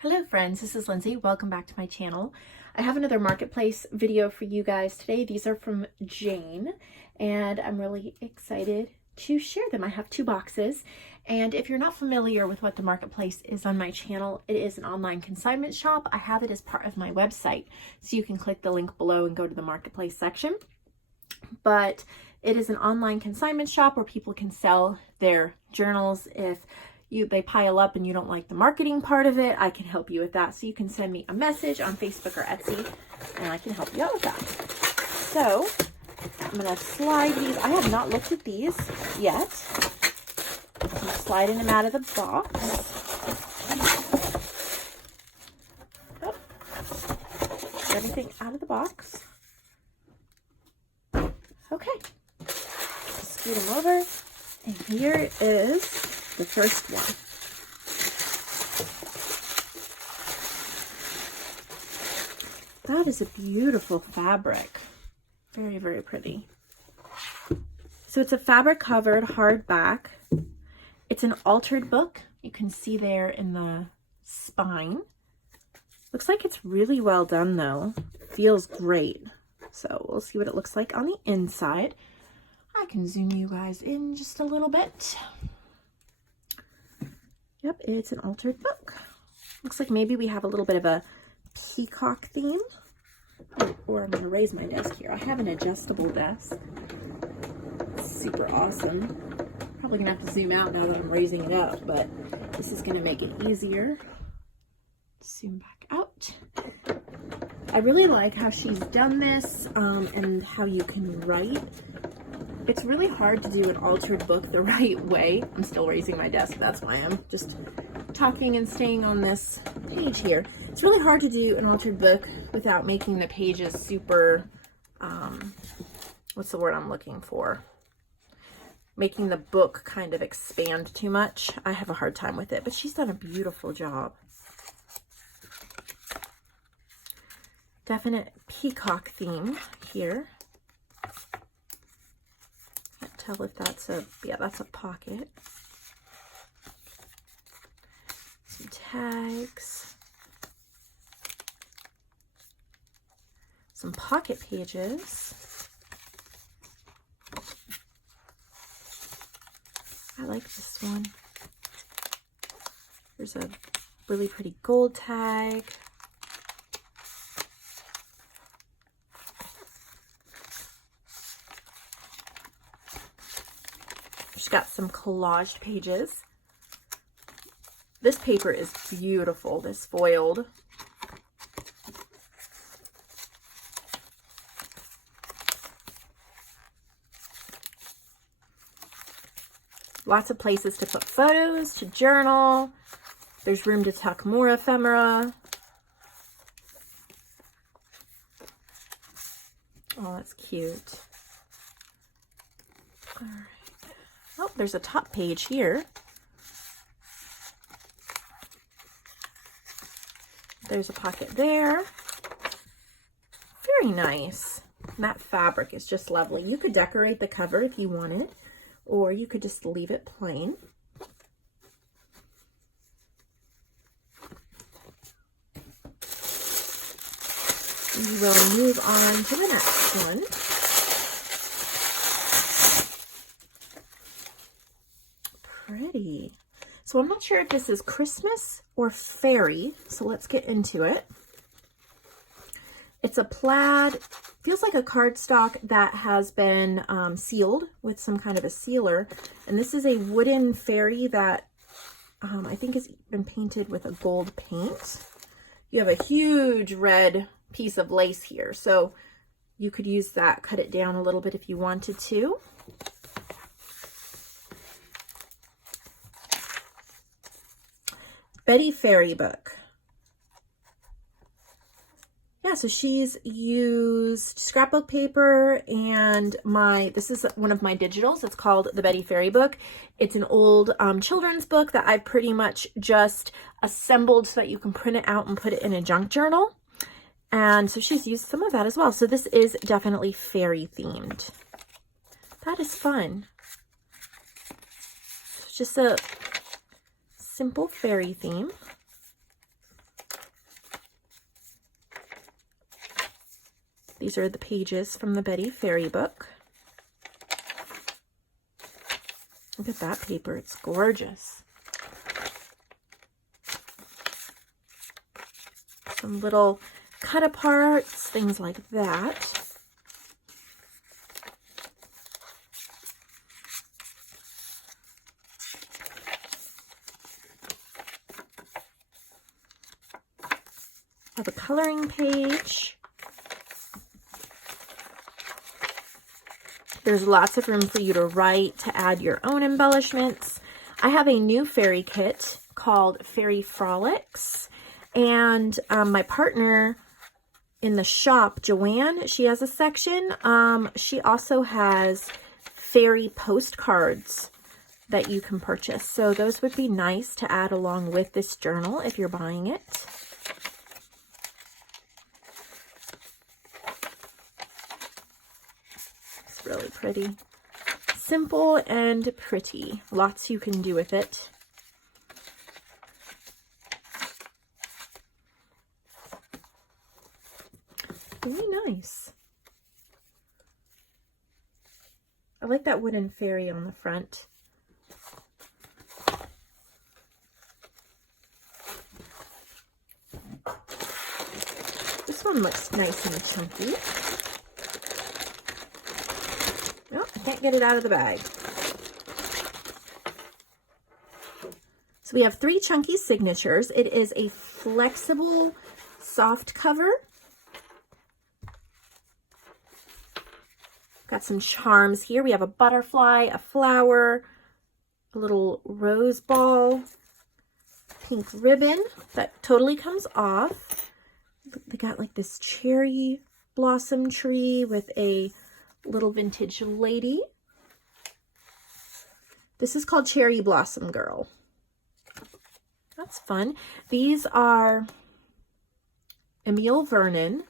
Hello friends, this is Lindsay. Welcome back to my channel. I have another marketplace video for you guys today. These are from JoAnn and I'm really excited to share them. I have two boxes, and if you're not familiar with what the marketplace is on my channel, it is an online consignment shop. I have it as part of my website, so you can click the link below and go to the marketplace section. But it is an online consignment shop where people can sell their journals. If they pile up and you don't like the marketing part of it, I can help you with that. So you can send me a message on Facebook or Etsy and I can help you out with that. So I'm going to slide these. I have not looked at these yet. I'm going to slide them out of the box. Oh, get everything out of the box. Okay. Scoot them over. And here is the first one. That is a beautiful fabric. Very, very pretty. So it's a fabric covered hardback. It's an altered book. You can see there in the spine. Looks like it's really well done though. Feels great. So we'll see what it looks like on the inside. I can zoom you guys in just a little bit. Yep, it's an altered book. Looks like maybe we have a little bit of a peacock theme. Or I'm going to raise my desk here. I have an adjustable desk. It's super awesome. Probably going to have to zoom out now that I'm raising it up, but this is going to make it easier. Zoom back out. I really like how she's done this and how you can write. It's really hard to do an altered book the right way. I'm still raising my desk, that's why I'm just talking and staying on this page here. It's really hard to do an altered book without making the pages super, what's the word I'm looking for? Making the book kind of expand too much. I have a hard time with it, but she's done a beautiful job. Definite peacock theme here. Can't tell if that's a, yeah, that's a pocket. Some tags. Some pocket pages. I like this one. There's a really pretty gold tag. She's got some collage pages. This paper is beautiful, this foiled. Lots of places to put photos, to journal. There's room to tuck more ephemera. Oh, that's cute. All right. Oh, there's a top page here. There's a pocket there. Very nice. And that fabric is just lovely. You could decorate the cover if you wanted, or you could just leave it plain. We will move on to the next one. Pretty. So I'm not sure if this is Christmas or fairy, so let's get into it. It's a plaid, feels like a cardstock that has been sealed with some kind of a sealer. And this is a wooden fairy that I think has been painted with a gold paint. You have a huge red piece of lace here, so you could use that, cut it down a little bit if you wanted to. Betty Fairy book. Yeah, so she's used scrapbook paper and this is one of my digitals. It's called the Betty Fairy book. It's an old children's book that I've pretty much just assembled so that you can print it out and put it in a junk journal. And so she's used some of that as well. So this is definitely fairy themed. That is fun. It's just a simple fairy theme. These are the pages from the Betty Fairy book. Look at that paper, it's gorgeous. Some little cut aparts, things like that. I have a coloring page. There's lots of room for you to write, to add your own embellishments. I have a new fairy kit called Fairy Frolics, and my partner in the shop, JoAnn, she has a section. She also has fairy postcards that you can purchase. So those would be nice to add along with this journal if you're buying it. It's really pretty. Simple and pretty. Lots you can do with it. Really nice. I like that wooden fairy on the front. This one looks nice and chunky. Oh, I can't get it out of the bag. So we have 3 chunky signatures. It is a flexible soft cover. Got some charms here. We have a butterfly, a flower, a little rose ball, pink ribbon that totally comes off. They got like this cherry blossom tree with a little vintage lady. This is called Cherry Blossom Girl. That's fun. These are Emile Vernon.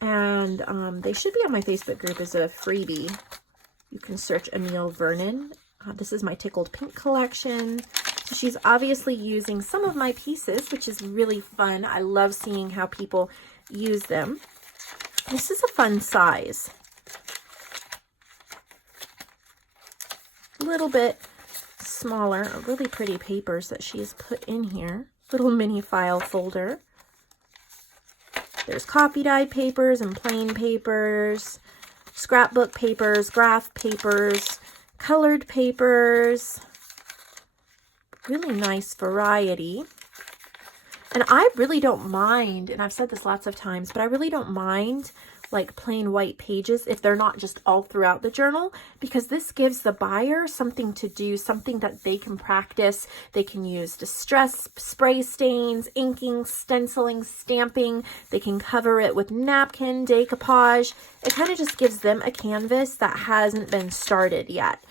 And they should be on my Facebook group as a freebie. You can search Emile Vernon. This is my Tickled Pink collection. So she's obviously using some of my pieces, which is really fun. I love seeing how people use them. This is a fun size. A little bit smaller, really pretty papers that she's put in here. Little mini file folder. There's copy dyed papers and plain papers, scrapbook papers, graph papers, colored papers. Really nice variety. And I really don't mind, and I've said this lots of times, but I really don't mind like plain white pages if they're not just all throughout the journal, because this gives the buyer something to do, something that they can practice. They can use distress spray stains, inking, stenciling, stamping. They can cover it with napkin, decoupage. It kind of just gives them a canvas that hasn't been started yet.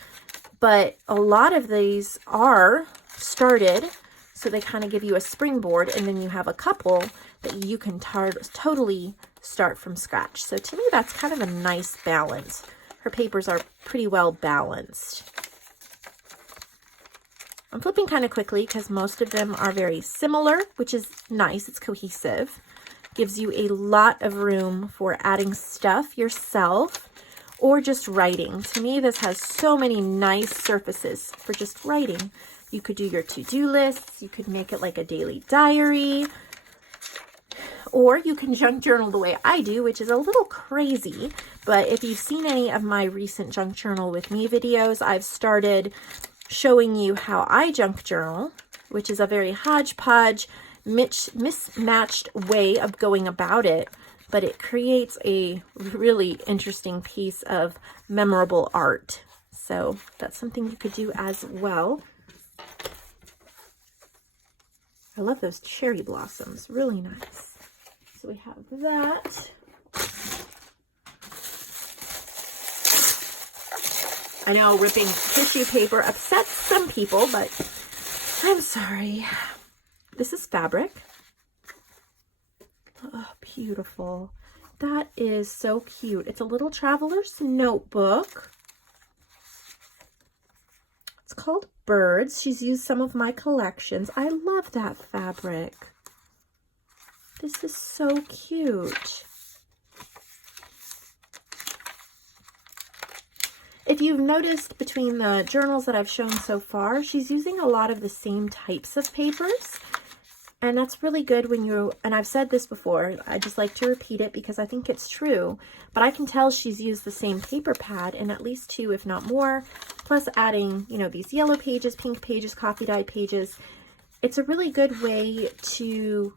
But a lot of these are started, so they kind of give you a springboard, and then you have a couple that you can totally start from scratch. So to me, that's kind of a nice balance. Her papers are pretty well balanced. I'm flipping kind of quickly because most of them are very similar, which is nice. It's cohesive. Gives you a lot of room for adding stuff yourself or just writing. To me, this has so many nice surfaces for just writing. You could do your to-do lists. You could make it like a daily diary. Or you can junk journal the way I do, which is a little crazy. But if you've seen any of my recent junk journal with me videos, I've started showing you how I junk journal, which is a very hodgepodge, mismatched way of going about it. But it creates a really interesting piece of memorable art. So that's something you could do as well. I love those cherry blossoms, really nice. So we have that. I know ripping tissue paper upsets some people, but I'm sorry. This is fabric. Oh, beautiful. That is so cute. It's a little traveler's notebook. It's called Birds. She's used some of my collections. I love that fabric. This is so cute. if you've noticed between the journals that I've shown so far, she's using a lot of the same types of papers. And that's really good when you, and I've said this before, I just like to repeat it because I think it's true, but I can tell she's used the same paper pad in at least 2, if not more, plus adding, you know, these yellow pages, pink pages, coffee dye pages. It's a really good way to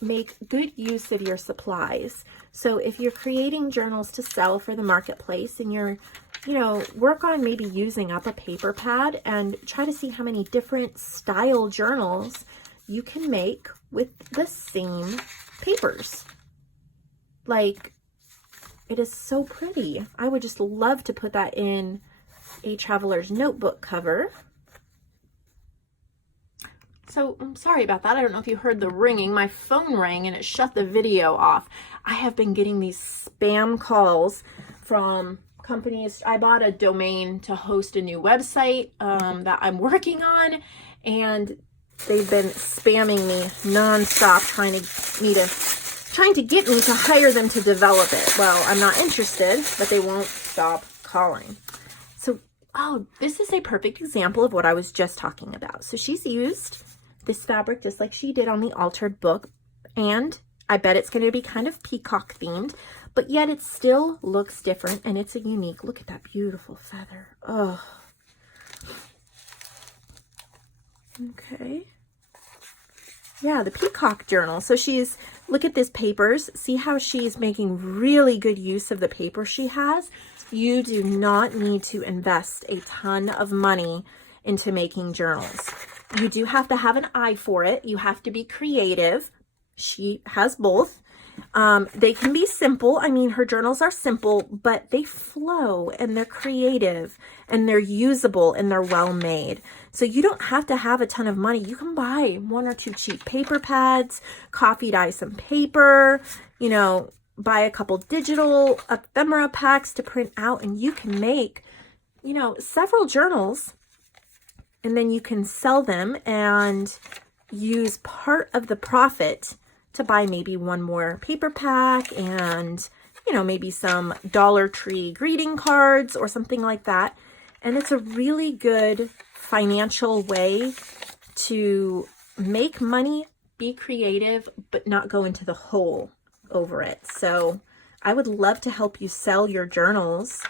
make good use of your supplies. So if you're creating journals to sell for the marketplace and you're, you know, work on maybe using up a paper pad and try to see how many different style journals you can make with the same papers. Like, it is so pretty. I would just love to put that in a traveler's notebook cover. So I'm sorry about that. I don't know if you heard the ringing. My phone rang and it shut the video off. I have been getting these spam calls from companies. I bought a domain to host a new website that I'm working on, and they've been spamming me nonstop, trying to get me to hire them to develop it. Well, I'm not interested, but they won't stop calling. So, oh, this is a perfect example of what I was just talking about. So she's used this fabric just like she did on the altered book, and I bet it's going to be kind of peacock themed, but yet it still looks different, and it's a unique, look at that beautiful feather. Oh, okay. Yeah, the Peacock Journal. So she's, look at this papers. See how she's making really good use of the paper she has? You do not need to invest a ton of money into making journals. You do have to have an eye for it. You have to be creative. She has both. They can be simple. I mean, her journals are simple, but they flow and they're creative and they're usable and they're well made. So you don't have to have a ton of money. You can buy 1 or 2 cheap paper pads, coffee dye some paper, you know, buy a couple digital ephemera packs to print out, and you can make, you know, several journals, and then you can sell them and use part of the profit to buy maybe 1 more paper pack and, you know, maybe some Dollar Tree greeting cards or something like that. And it's a really good financial way to make money, be creative, but not go into the hole over it. So I would love to help you sell your journals,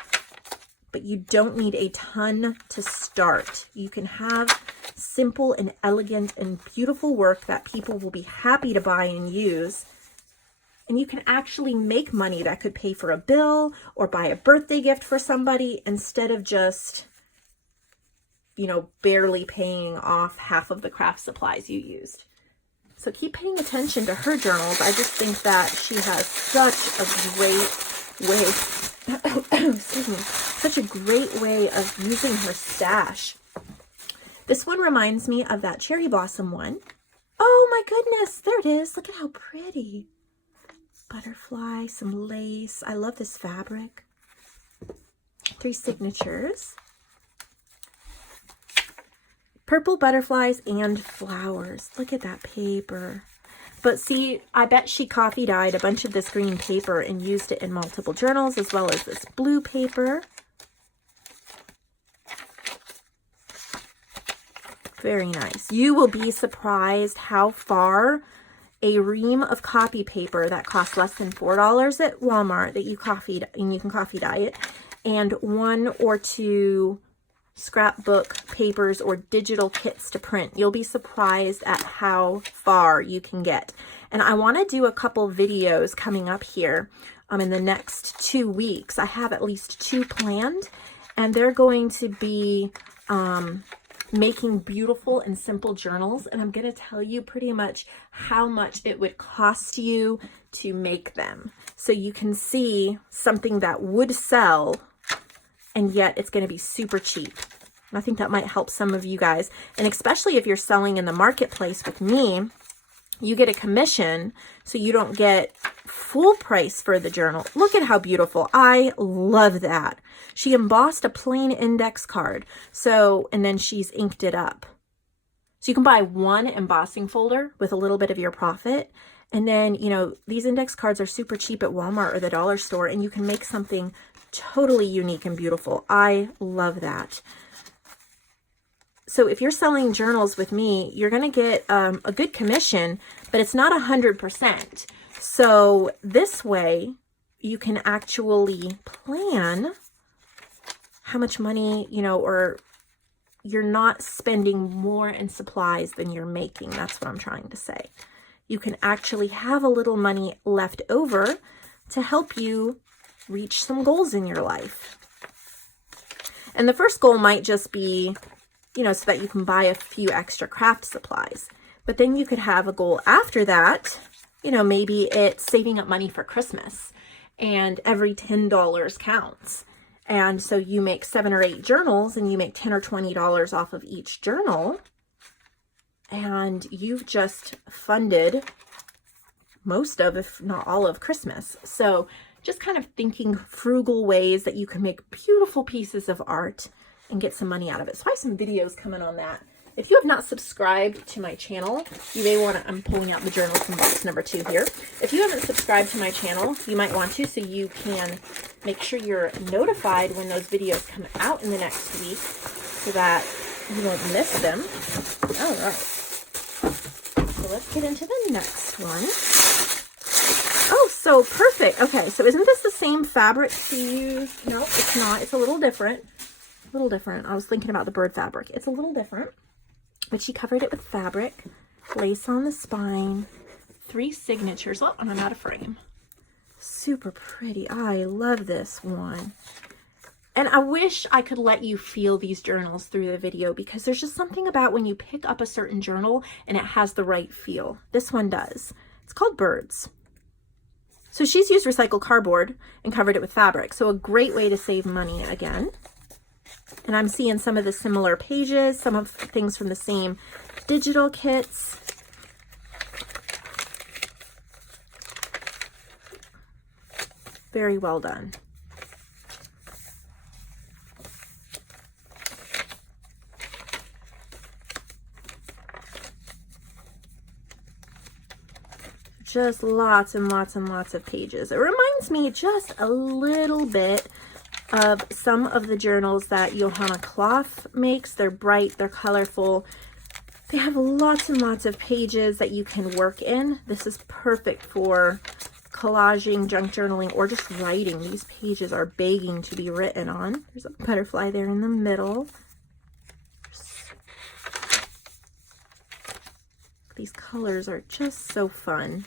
but you don't need a ton to start. You can have simple and elegant and beautiful work that people will be happy to buy and use. And you can actually make money that could pay for a bill or buy a birthday gift for somebody instead of just, you know, barely paying off half of the craft supplies you used. So keep paying attention to her journals. I just think that she has such a great way, excuse me, such a great way of using her stash. This one reminds me of that cherry blossom one. Oh my goodness, there it is. Look at how pretty. Butterfly, some lace. I love this fabric. 3 signatures. Purple butterflies and flowers. Look at that paper. But see, I bet she coffee dyed a bunch of this green paper and used it in multiple journals, as well as this blue paper. Very nice. You will be surprised how far a ream of copy paper that costs less than $4 at Walmart that you can coffee dye it, and 1 or 2 scrapbook papers or digital kits to print. You'll be surprised at how far you can get. And I want to do a couple videos coming up here in the next 2 weeks. I have at least 2 planned, and they're going to be making beautiful and simple journals, and I'm going to tell you pretty much how much it would cost you to make them, so you can see something that would sell and yet it's going to be super cheap. And I think that might help some of you guys, and especially if you're selling in the marketplace with me, you get a commission, so you don't get full price for the journal. Look at how beautiful. I love that. She embossed a plain index card. So, and then she's inked it up. So you can buy one embossing folder with a little bit of your profit. And then, you know, these index cards are super cheap at Walmart or the dollar store, and you can make something totally unique and beautiful. I love that. So if you're selling journals with me, you're going to get a good commission, but it's not 100%. So this way you can actually plan how much money, you know, or you're not spending more in supplies than you're making. That's what I'm trying to say. You can actually have a little money left over to help you reach some goals in your life. And the first goal might just be, you know, so that you can buy a few extra craft supplies. But then you could have a goal after that. You know, maybe it's saving up money for Christmas, and every $10 counts. And so you make 7 or 8 journals and you make $10 or $20 off of each journal. And you've just funded most of, if not all of, Christmas. So just kind of thinking frugal ways that you can make beautiful pieces of art and get some money out of it. So I have some videos coming on that. If you have not subscribed to my channel, you may want to, I'm pulling out the journals from box number 2 here. If you haven't subscribed to my channel, you might want to, so you can make sure you're notified when those videos come out in the next week so that you won't miss them. All right. So let's get into the next one. Oh, so perfect. Okay, so isn't this the same fabric she used? No, it's not. It's a little different. A little different. I was thinking about the bird fabric. It's a little different. But she covered it with fabric, lace on the spine, 3 signatures. Oh, and I'm out of frame. Super pretty. I love this one. And I wish I could let you feel these journals through the video, because there's just something about when you pick up a certain journal and it has the right feel. This one does. It's called Birds. So she's used recycled cardboard and covered it with fabric. So a great way to save money again. And I'm seeing some of the similar pages, some of things from the same digital kits. Very well done. Just lots and lots and lots of pages. It reminds me just a little bit of some of the journals that Johanna Cloth makes. They're bright, they're colorful. They have lots and lots of pages that you can work in. This is perfect for collaging, junk journaling, or just writing. These pages are begging to be written on. There's a butterfly there in the middle. These colors are just so fun.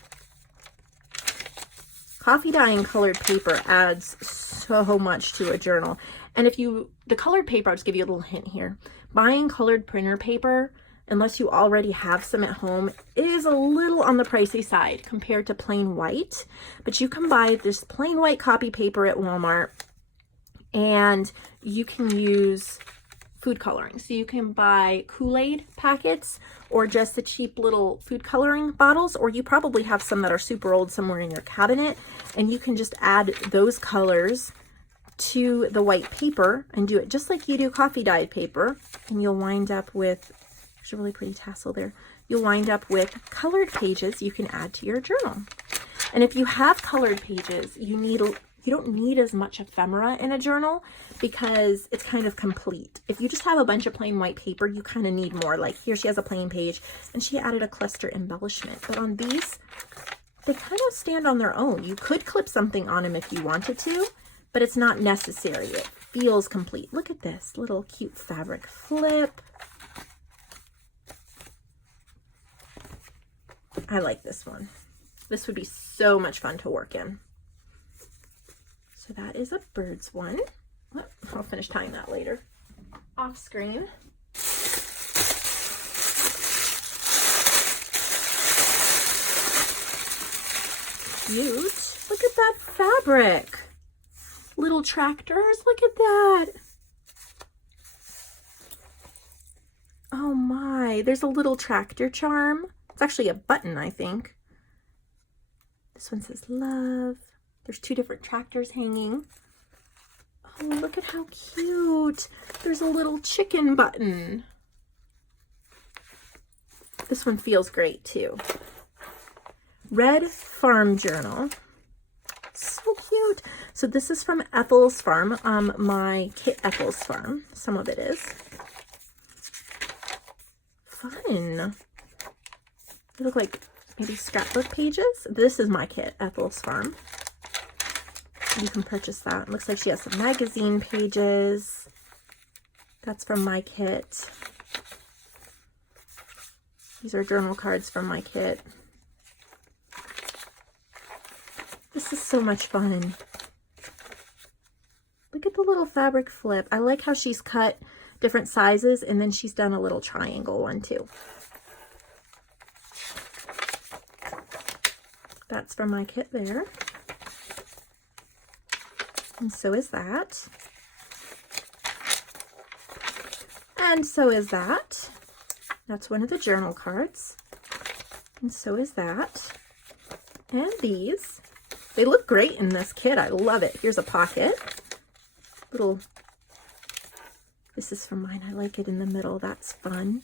Coffee dye and colored paper adds so much to a journal. And if you, the colored paper, I'll just give you a little hint here. Buying colored printer paper, unless you already have some at home, is a little on the pricey side compared to plain white. But you can buy this plain white copy paper at Walmart, and you can use food coloring. So you can buy Kool-Aid packets or just the cheap little food coloring bottles, or you probably have some that are super old somewhere in your cabinet, and you can just add those colors to the white paper and do it just like you do coffee dyed paper, and you'll wind up with, there's a really pretty tassel there, you'll wind up with colored pages you can add to your journal. And if you have colored pages, you don't need as much ephemera in a journal because it's kind of complete. If you just have a bunch of plain white paper, you kind of need more. Like here she has a plain page and she added a cluster embellishment. But on these, they kind of stand on their own. You could clip something on them if you wanted to, but it's not necessary. It feels complete. Look at this little cute fabric flip. I like this one. This would be so much fun to work in. So that is a Birds one. Oh, I'll finish tying that later. Off screen. Cute. Look at that fabric. Little tractors. Look at that. Oh my. There's a little tractor charm. It's actually a button, I think. This one says love. There's 2 different tractors hanging. Oh, look at how cute. There's a little chicken button. This one feels great too. Red Farm Journal. So cute. So this is from Ethel's farm, my Kit Ethel's farm. Some of it is. Fun. They look like maybe scrapbook pages. This is my Kit Ethel's farm. You can purchase that. It looks like she has some magazine pages. That's from my kit. These are journal cards from my kit. This is so much fun. Look at the little fabric flip. I like how she's cut different sizes and then she's done a little triangle one too. That's from my kit there. And so is that. And so is that. That's one of the journal cards. And so is that. And these. They look great in this kit. I love it. Here's a pocket. Little. This is from mine. I like it in the middle. That's fun.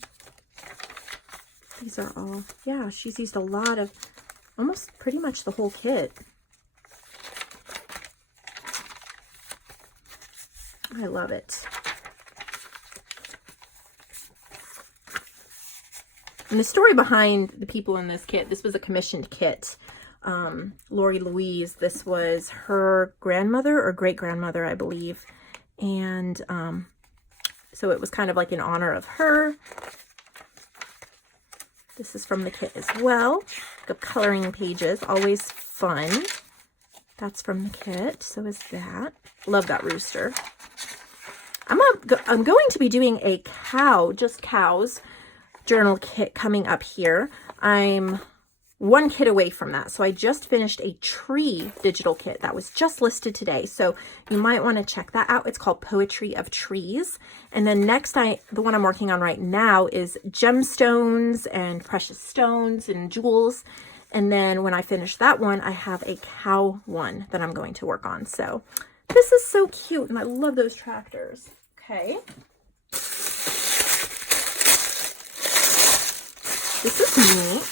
These are all. Yeah, she's used a lot of, almost pretty much the whole kit. I love it. And the story behind the people in this kit, this was a commissioned kit. Lori Louise, this was her grandmother or great-grandmother, I believe. And so it was kind of like in honor of her. This is from the kit as well. The coloring pages, always fun. That's from the kit. So is that. Love that rooster. I'm going to be doing a just cows journal kit coming up here. I'm one kit away from that. So I just finished a tree digital kit that was just listed today. So you might want to check that out. It's called Poetry of Trees. And then next, the one I'm working on right now is gemstones and precious stones and jewels. And then when I finish that one, I have a cow one that I'm going to work on. So this is so cute. And I love those tractors. Okay. This is neat.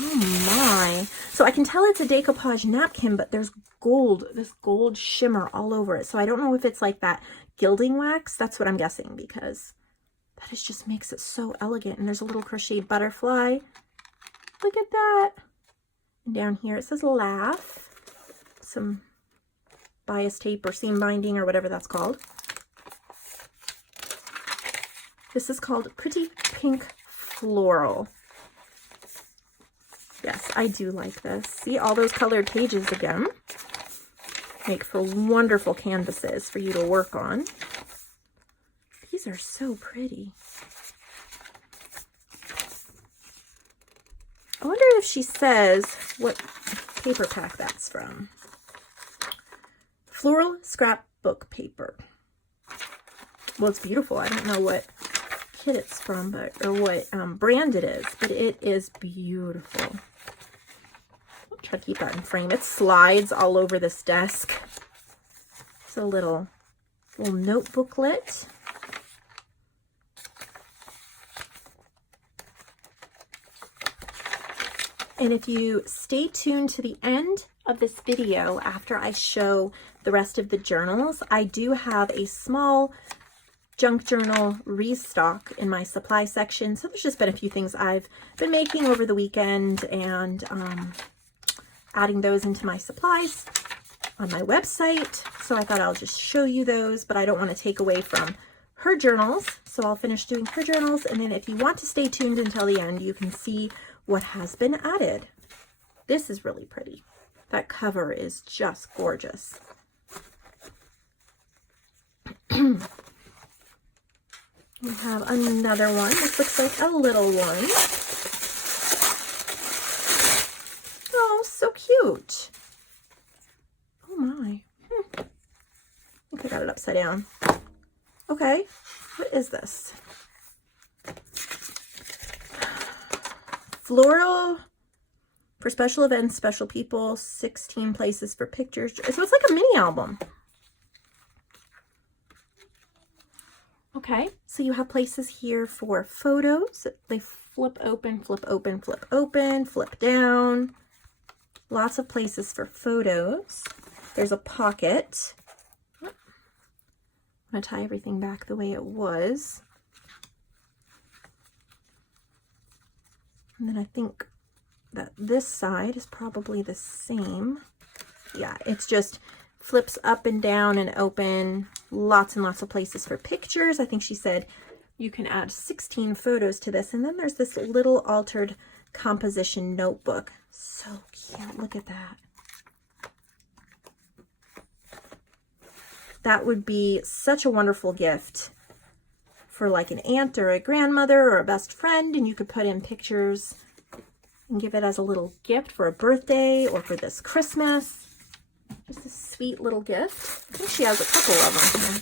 Oh my. So I can tell it's a decoupage napkin, but there's gold, this gold shimmer all over it. So I don't know if it's like that gilding wax. That's what I'm guessing because that just makes it so elegant. And there's a little crocheted butterfly. Look at that. And down here it says laugh. Some bias tape or seam binding or whatever that's called. This is called Pretty Pink Floral. Yes, I do like this. See all those colored pages again. Make for wonderful canvases for you to work on. These are so pretty. I wonder if she says what paper pack that's from. Floral scrapbook paper. Well, it's beautiful. I don't know what kit it's from, or what brand it is, but it is beautiful. I'll try to keep that in frame. It slides all over this desk. It's a little notebooklet. And if you stay tuned to the end of this video after I show the rest of the journals, I do have a small junk journal restock in my supply section. So there's just been a few things I've been making over the weekend and adding those into my supplies on my website. So I thought I'll just show you those, but I don't want to take away from her journals. So I'll finish doing her journals. And then if you want to stay tuned until the end, you can see what has been added. This is really pretty. That cover is just gorgeous. We have another one. This looks like a little one. Oh, so cute. Oh my. I think I got it upside down. Okay, what is this? Floral for special events, special people, 16 places for pictures. So it's like a mini album. Okay, so you have places here for photos. They flip open, flip open, flip open, flip down. Lots of places for photos. There's a pocket. I'm gonna tie everything back the way it was. And then I think that this side is probably the same. Yeah, it's just flips up and down and open. Lots and lots of places for pictures. I think she said you can add 16 photos to this. And then there's this little altered composition notebook. So cute. Look at that. That would be such a wonderful gift for like an aunt or a grandmother or a best friend, and you could put in pictures and give it as a little gift for a birthday or for this Christmas. Just a sweet little gift. I think she has a couple of them here.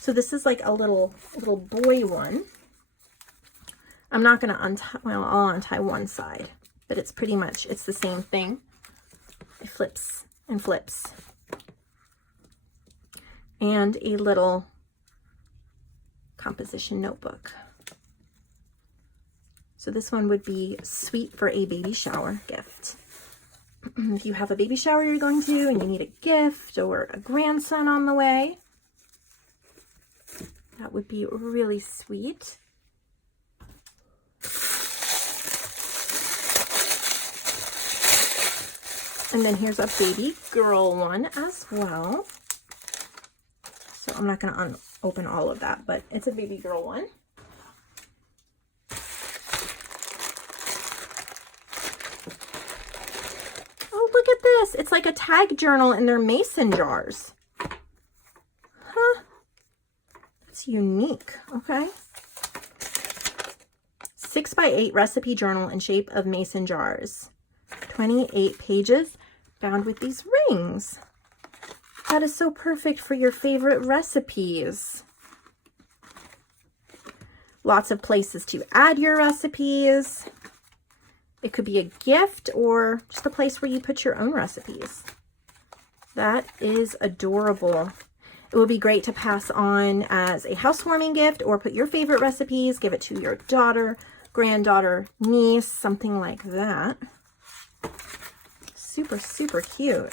So this is like a little boy one. I'm not going to untie, well, I'll untie one side, but it's pretty much, it's the same thing. It flips and flips. And a little composition notebook. So this one would be sweet for a baby shower gift. If you have a baby shower you're going to and you need a gift or a grandson on the way, that would be really sweet. And then here's a baby girl one as well. So I'm not going to open all of that, but it's a baby girl one. Oh, look at this. It's like a tag journal in their mason jars. Huh. That's unique. Okay. 6x8 recipe journal in shape of mason jars. 28 pages bound with these rings. That is so perfect for your favorite recipes. Lots of places to add your recipes. It could be a gift or just a place where you put your own recipes. That is adorable. It will be great to pass on as a housewarming gift or put your favorite recipes, give it to your daughter, granddaughter, niece, something like that. Super, super cute.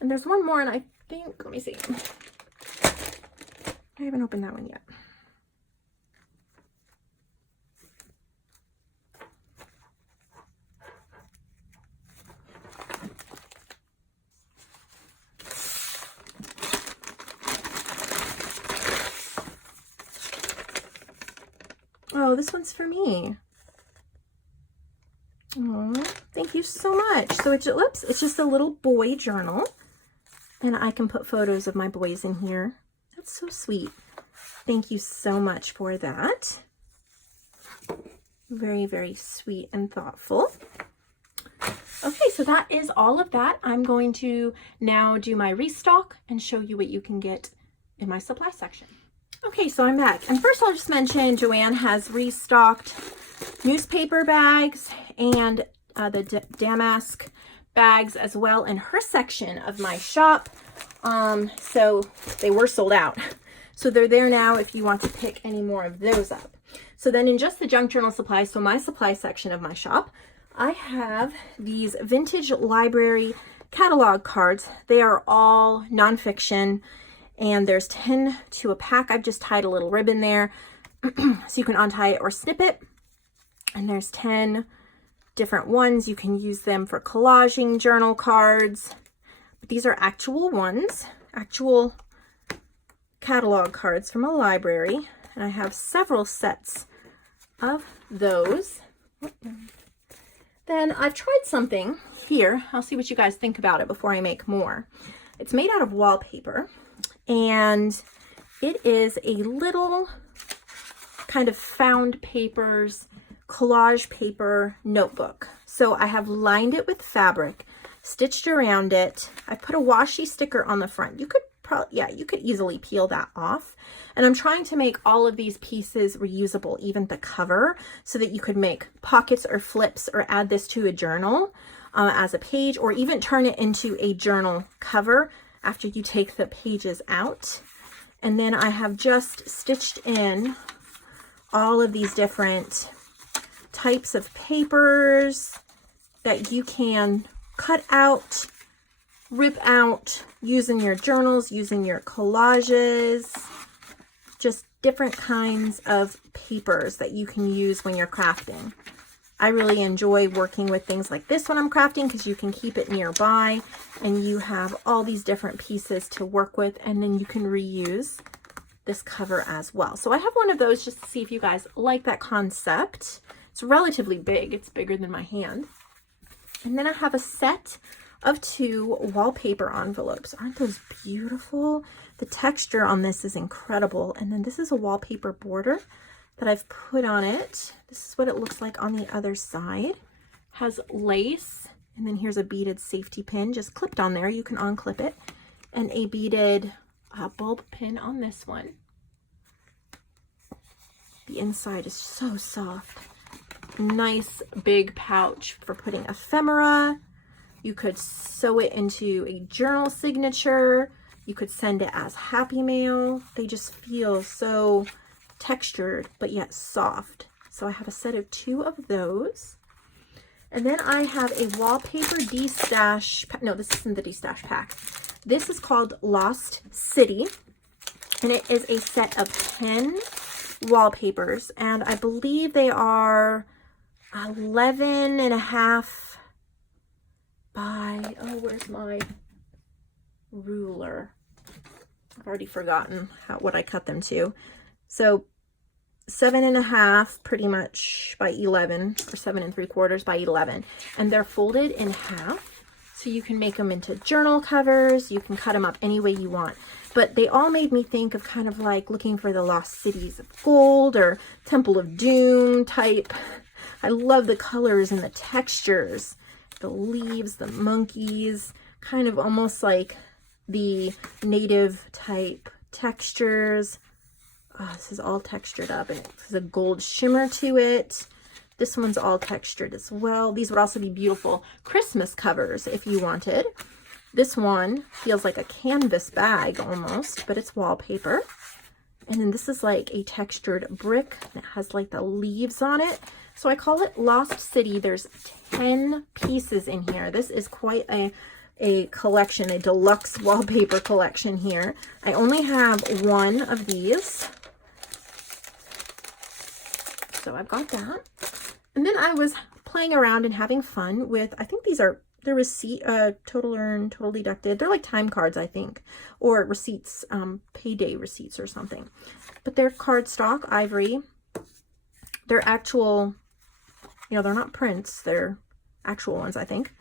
And there's one more, and I think, let me see. I haven't opened that one yet. Oh, this one's for me. Oh, thank you so much. So it's just a little boy journal, and I can put photos of my boys in here. That's so sweet. Thank you so much for that. Very, very sweet and thoughtful. Okay, so that is all of that. I'm going to now do my restock and show you what you can get in my supply section. Okay, so I'm back. And first I'll just mention JoAnn has restocked newspaper bags and the damask bags as well in her section of my shop. So they were sold out. So they're there now if you want to pick any more of those up. So then in just the junk journal supplies, so my supply section of my shop, I have these vintage library catalog cards. They are all nonfiction, and there's 10 to a pack. I've just tied a little ribbon there so you can untie it or snip it. And there's 10 different ones. You can use them for collaging journal cards. But these are actual ones, actual catalog cards from a library. And I have several sets of those. Then I've tried something here. I'll see what you guys think about it before I make more. It's made out of wallpaper, and it is a little kind of found papers, collage paper notebook. So I have lined it with fabric, stitched around it. I put a washi sticker on the front. You could probably, yeah, you could easily peel that off. And I'm trying to make all of these pieces reusable, even the cover, so that you could make pockets or flips or add this to a journal as a page, or even turn it into a journal cover after you take the pages out. And then I have just stitched in all of these different types of papers that you can cut out, rip out, use in your journals, using your collages, just different kinds of papers that you can use when you're crafting. I really enjoy working with things like this when I'm crafting because you can keep it nearby and you have all these different pieces to work with, and then you can reuse this cover as well. So I have one of those just to see if you guys like that concept. It's relatively big. It's bigger than my hand. And then I have a set of 2 wallpaper envelopes. Aren't those beautiful? The texture on this is incredible. And then this is a wallpaper border that I've put on it. This is what it looks like on the other side. Has lace, and then here's a beaded safety pin just clipped on there. You can unclip it. And a beaded bulb pin on this one. The inside is so soft. Nice big pouch for putting ephemera. You could sew it into a journal signature. You could send it as happy mail. They just feel so textured but yet soft. So I have a set of 2 of those. And then I have a wallpaper de-stash, no, this isn't the de-stash pack. This is called Lost City, and it is a set of 10 wallpapers, and I believe they are 11.5 by, oh, where's my ruler? I've already forgotten what I cut them to. So 7.5 pretty much by 11, or 7 3/4 by 11, and they're folded in half. So you can make them into journal covers. You can cut them up any way you want. But they all made me think of kind of like looking for the lost cities of gold or Temple of Doom type. I love the colors and the textures. The leaves, the monkeys, kind of almost like the native type textures. Oh, this is all textured up and there's a gold shimmer to it. This one's all textured as well. These would also be beautiful Christmas covers if you wanted. This one feels like a canvas bag almost, but it's wallpaper. And then this is like a textured brick. And it has like the leaves on it. So I call it Lost City. There's 10 pieces in here. This is quite a collection, a deluxe wallpaper collection here. I only have 1 of these. So I've got that. And then I was playing around and having fun with, I think these are the receipt, total earned, total deducted. They're like time cards, I think, or receipts, payday receipts or something. But they're cardstock, ivory. They're actual, you know, they're not prints. They're actual ones, I think.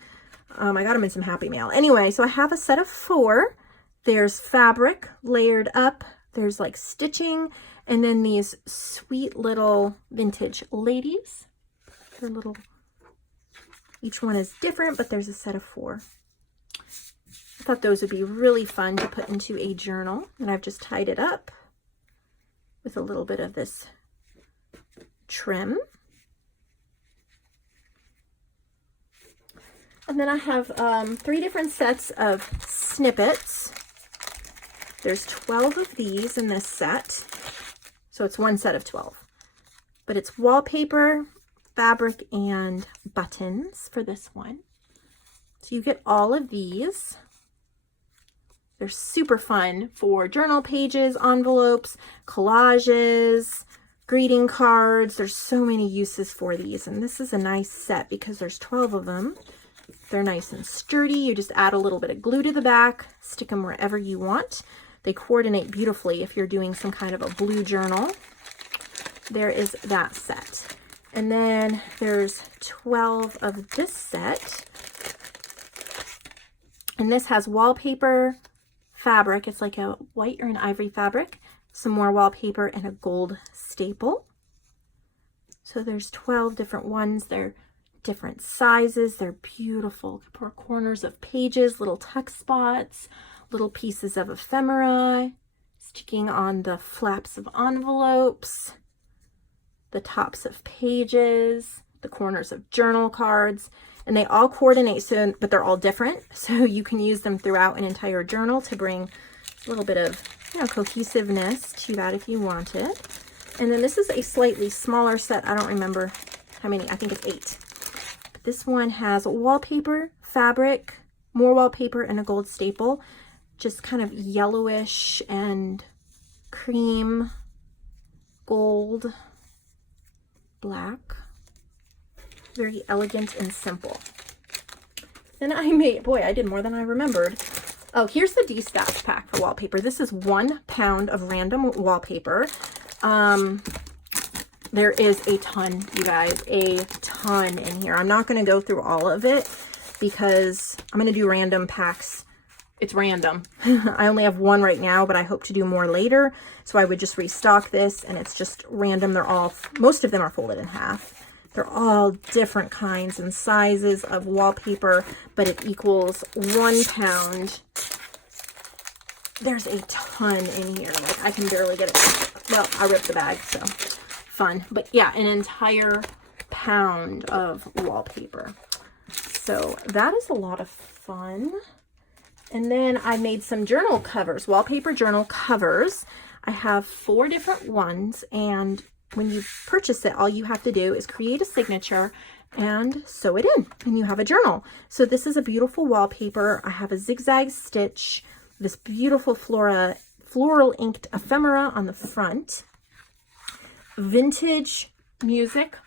I got them in some Happy Mail. Anyway, so I have a set of 4. There's fabric layered up. There's like stitching. And then these sweet little vintage ladies. They're little, each one is different, but there's a set of 4. I thought those would be really fun to put into a journal. And I've just tied it up with a little bit of this trim. And then I have 3 different sets of snippets. There's 12 of these in this set. So it's one set of 12. But it's wallpaper, fabric, and buttons for this one. So you get all of these. They're super fun for journal pages, envelopes, collages, greeting cards. There's so many uses for these. And this is a nice set because there's 12 of them. They're nice and sturdy. You just add a little bit of glue to the back, stick them wherever you want. They coordinate beautifully if you're doing some kind of a blue journal. There is that set. And then there's 12 of this set. And this has wallpaper, fabric. It's like a white or an ivory fabric. Some more wallpaper and a gold staple. So there's 12 different ones. They're different sizes. They're beautiful. For corners of pages, little tuck spots, little pieces of ephemera, sticking on the flaps of envelopes, the tops of pages, the corners of journal cards, and they all coordinate, but they're all different. So you can use them throughout an entire journal to bring a little bit of cohesiveness to that if you want it. And then this is a slightly smaller set. I don't remember how many. I think it's 8. But this one has wallpaper, fabric, more wallpaper, and a gold staple. Just kind of yellowish and cream, gold, black. Very elegant and simple. Then I made, boy, I did more than I remembered. Oh, here's the destacked pack for wallpaper. This is 1 pound of random wallpaper. There is a ton, you guys, a ton in here. I'm not going to go through all of it because I'm going to do random packs. It's random. I only have 1 right now, but I hope to do more later. So I would just restock this, and it's just random. They're all, most of them are folded in half. They're all different kinds and sizes of wallpaper, but it equals 1 pound. There's a ton in here. Like, I can barely get it. Well, I ripped the bag, so fun. But yeah, an entire pound of wallpaper. So that is a lot of fun. And then I made some journal covers, wallpaper journal covers. I have 4 different ones, and when you purchase it, all you have to do is create a signature and sew it in, and you have a journal. So this is a beautiful wallpaper. I have a zigzag stitch, this beautiful floral inked ephemera on the front, vintage music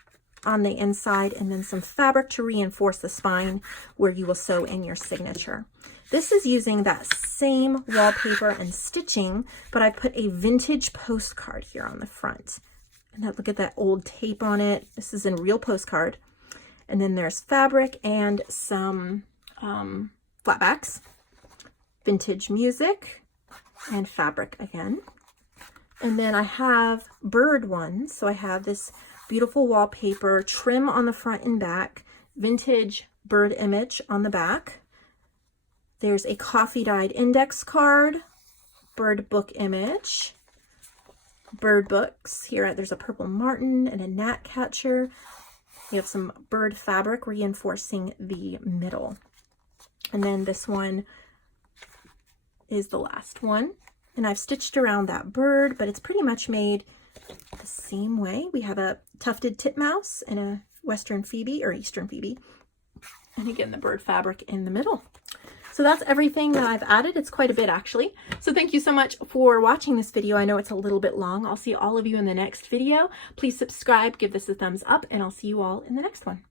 on the inside, and then some fabric to reinforce the spine where you will sew in your signature. This is using that same wallpaper and stitching, but I put a vintage postcard here on the front. And that, look at that old tape on it. This is a real postcard. And then there's fabric and some flatbacks, vintage music, and fabric again. And then I have bird ones. So I have this beautiful wallpaper, trim on the front and back, vintage bird image on the back. There's a coffee dyed index card, bird book image, bird books. Here there's a purple martin and a gnat catcher. You have some bird fabric reinforcing the middle. And then this one is the last one. And I've stitched around that bird, but it's pretty much made the same way. We have a tufted titmouse and a western phoebe or eastern phoebe. And again, the bird fabric in the middle. So that's everything that I've added. It's quite a bit, actually. So thank you so much for watching this video. I know it's a little bit long. I'll see all of you in the next video. Please subscribe, give this a thumbs up, and I'll see you all in the next one.